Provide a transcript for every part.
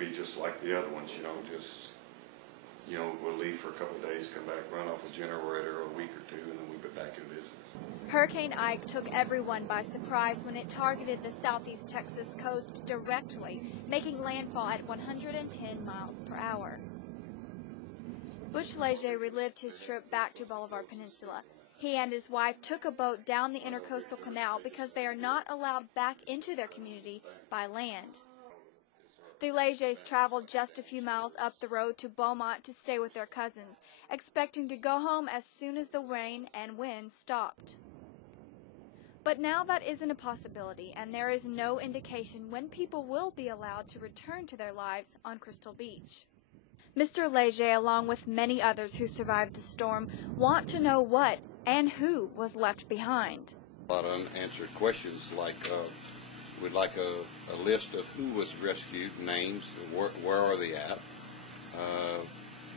be just like the other ones, you know, just, you know, we'll leave for a couple of days, come back, run off a generator a week or two, and then we'll be back in business. Hurricane Ike took everyone by surprise when it targeted the southeast Texas coast directly, making landfall at 110 miles per hour. Butch Leger relived his trip back to Bolivar Peninsula. He and his wife took a boat down the Intercoastal Canal because they are not allowed back into their community by land. The Legers traveled just a few miles up the road to Beaumont to stay with their cousins, expecting to go home as soon as the rain and wind stopped. But now that isn't a possibility, and there is no indication when people will be allowed to return to their lives on Crystal Beach. Mr. Leger, along with many others who survived the storm, want to know what and who was left behind. A lot of unanswered questions, like we'd like a list of who was rescued, names, where are they at?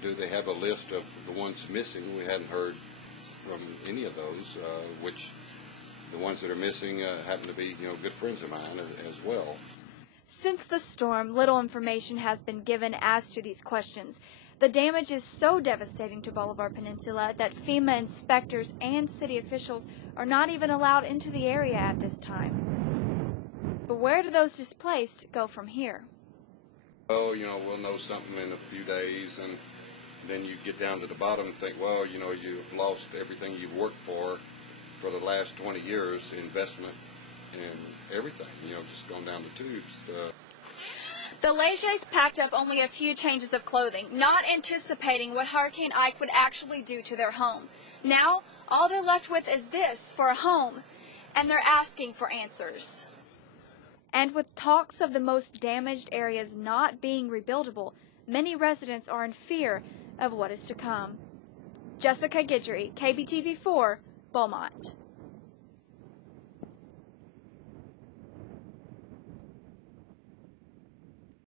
Do they have a list of the ones missing? We hadn't heard from any of those, which the ones that are missing happen to be, you know, good friends of mine as well. Since the storm, little information has been given as to these questions. The damage is so devastating to Bolivar Peninsula that FEMA inspectors and city officials are not even allowed into the area at this time. But where do those displaced go from here? Oh, you know, we'll know something in a few days, and then you get down to the bottom and think, well, you know, you've lost everything you've worked for the last 20 years, investment and everything, you know, just going down the tubes. The Legers packed up only a few changes of clothing, not anticipating what Hurricane Ike would actually do to their home. Now, all they're left with is this for a home, and they're asking for answers. And with talks of the most damaged areas not being rebuildable, many residents are in fear of what is to come. Jessica Guidry, KBTV4, Beaumont.